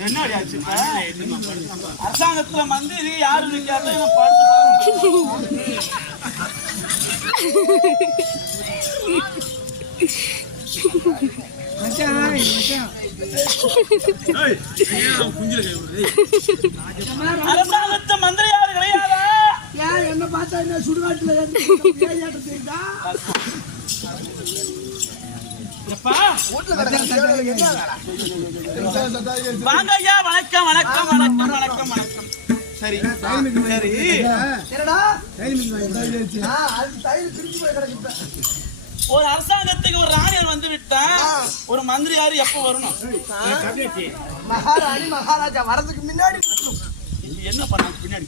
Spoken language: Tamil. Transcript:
என்னடி ஆச்சு? அரசாங்கத்துல மந்திரி யாருன்னு கேட்டா பார்த்து அரசாங்கத்து மந்திரி யாரு கிடையாதா? என்ன பார்த்தா என்ன சுடுகாட்டுல வாங்க ஐயா. வணக்கம் வணக்கம் வணக்கம் வணக்கம் வணக்கம். சரி சரி. ஒரு அரசாங்கத்துக்கு ஒரு ராணியர் வந்து விட்டா ஒரு மந்திரி யாரு எப்ப வரணும்? மகாராணி மகாராஜா வரதுக்கு முன்னாடி என்ன பண்ணாங்க பின்னாடி?